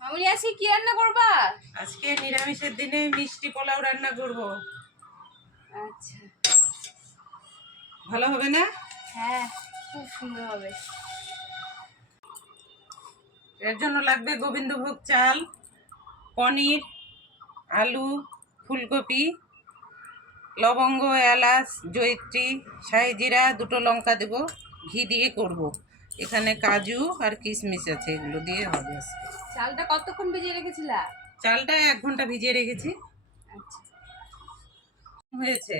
মামুনি আজকে কি রান্না করবা? আজকে নিরামিষের দিনে মিষ্টি পোলাও রান্না করব। আচ্ছা, ভালো হবে না? হ্যাঁ, খুব সুন্দর হবে। এর জন্য লাগবে গোবিন্দভোগ চাল, পনির, আলু, ফুলকপি, লবঙ্গ, এলাচ, জয়িত্রী, শাহি জিরা, দুটো লঙ্কা দেব। ঘি দিয়ে করব। এখানে কাজু আর কিশমিশ আছে, এগুলো দিয়ে হবে আজকে। চালটা কতক্ষণ ভিজিয়ে রেখেছিলা? চালটা 1 ঘন্টা ভিজিয়ে রেখেছি। আচ্ছা, হয়েছে,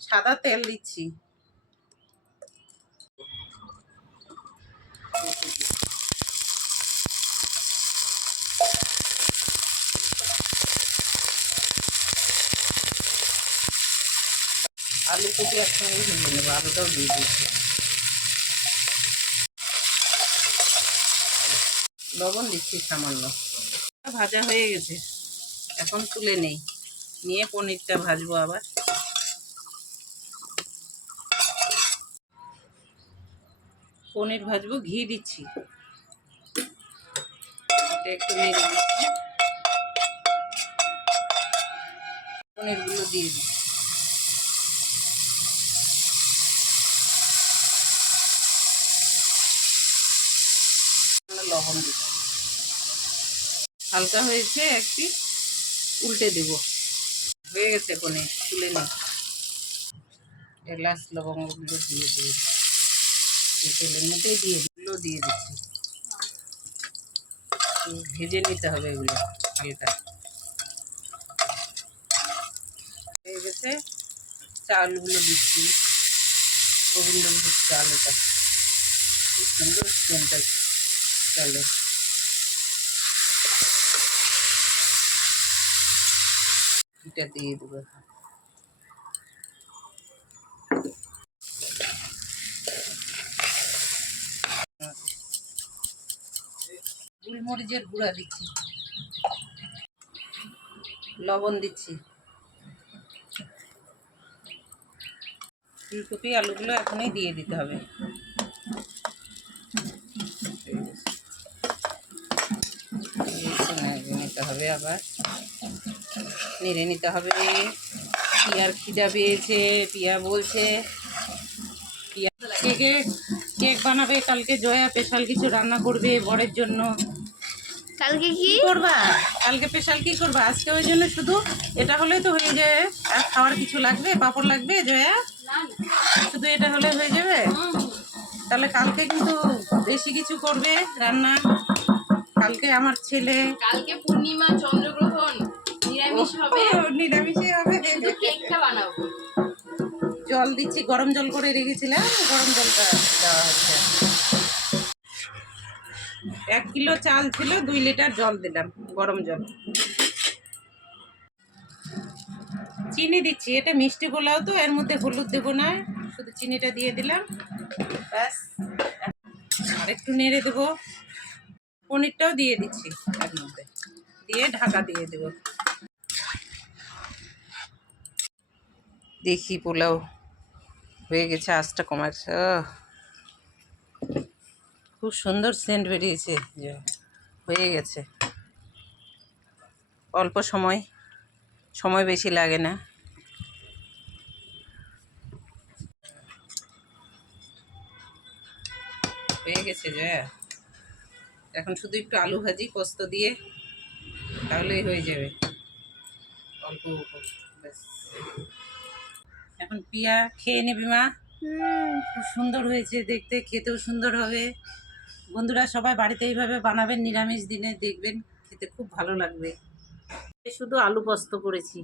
সাদা তেল দিচ্ছি। আলু কপি একসঙ্গে ভেজে নেবো, আলুটাও দিয়ে দিচ্ছি। লবণ দিচ্ছি সামান্য। ভাজা হয়ে গেছে, এখন তুলে নেই, নিয়ে পনিরটা ভাজবো আবার। পনির ভাজবো, ঘি দিচ্ছি, এটা একটু নেড়ে দিচ্ছি। পনিরগুলো দিয়ে দিচ্ছি। লবণ দিচ্ছি, হালকা হয়েছে, একটি উল্টে দেব। হয়ে গেছে পনির, তুলে নিই। এলাচ লবঙ্গগুলো দিয়ে দিই, এই তেলের মধ্যেই দিয়ে দিচ্ছি। ভেজে নিতে হবে এগুলো হালকা। হয়ে গেছে, চালগুলো দিচ্ছি, গোবিন্দভোগ চাল, এটা খুব সুন্দর স্মেলটা চালে। এটা দিয়ে দেবো। গোলমরিচের গুঁড়া দিচ্ছি, লবণ দিচ্ছি। ফুলকপি আলুগুলো এখনই দিয়ে দিতে হবে। নিতে হবে, আবার নেড়ে নিতে হবে। পিয়ার খিদা পেয়েছে, পিয়া বলছে পিয়া কেক বানাবে কালকে। জয়া স্পেশাল কিছু রান্না করবে বরের জন্য। কালকে কি করবা? কালকে স্পেশাল কি করবা? আজকে ওই জন্য শুধু এটা হলে তো হয়ে যাবে। আর খাওয়ার কিছু লাগবে? পাপড় লাগবে জয়া? শুধু এটা হলে হয়ে যাবে? তাহলে কালকে কিন্তু বেশি কিছু করবে রান্না। কালকে আমার ছেলে, কালকে পূর্ণিমা, চন্দ্রগ্রহণ, নিরামিষ হবে। নিরামিষই হবে। শুধু কেকটা বানাবো। জল দিচ্ছি, গরম জল করে রেখেছিলাম, গরম জলটা দেওয়া হচ্ছে। 1 কিলো চাল ছিল, 2 লিটার জল দিলাম, গরম জল। চিনি দিচ্ছি, এটা মিষ্টি পোলাও তো, এর মধ্যে হলুদ দেবো না, শুধু চিনিটা দিয়ে দিলাম, ব্যাস। আর একটু নেড়ে দেবো। পনিরটাও দিয়ে দিচ্ছি এর মধ্যে, দিয়ে ঢাকা দিয়ে দেবো। দেখি পোলাও হয়ে গেছে, আঁচটা কমাচ্ছে। খুব সুন্দর সেন্ট বেরিয়েছে, যে হয়ে গেছে। অল্প সময় বেশি লাগে না। হয়ে গেছে জয়া। এখন শুধু একটু আলু ভাজি পোস্ত দিয়ে, তাহলেই হয়ে যাবে। অল্প ব্যাস। এখন পিয়া খেয়ে নেবে মা। খুব সুন্দর হয়েছে দেখতে, খেতেও সুন্দর হবে। বন্ধুরা সবাই বাড়িতে এইভাবে বানাবেন নিরামিষ দিনে, দেখবেন খেতে খুব ভালো লাগবে। শুধু আলু পোস্ত করেছি।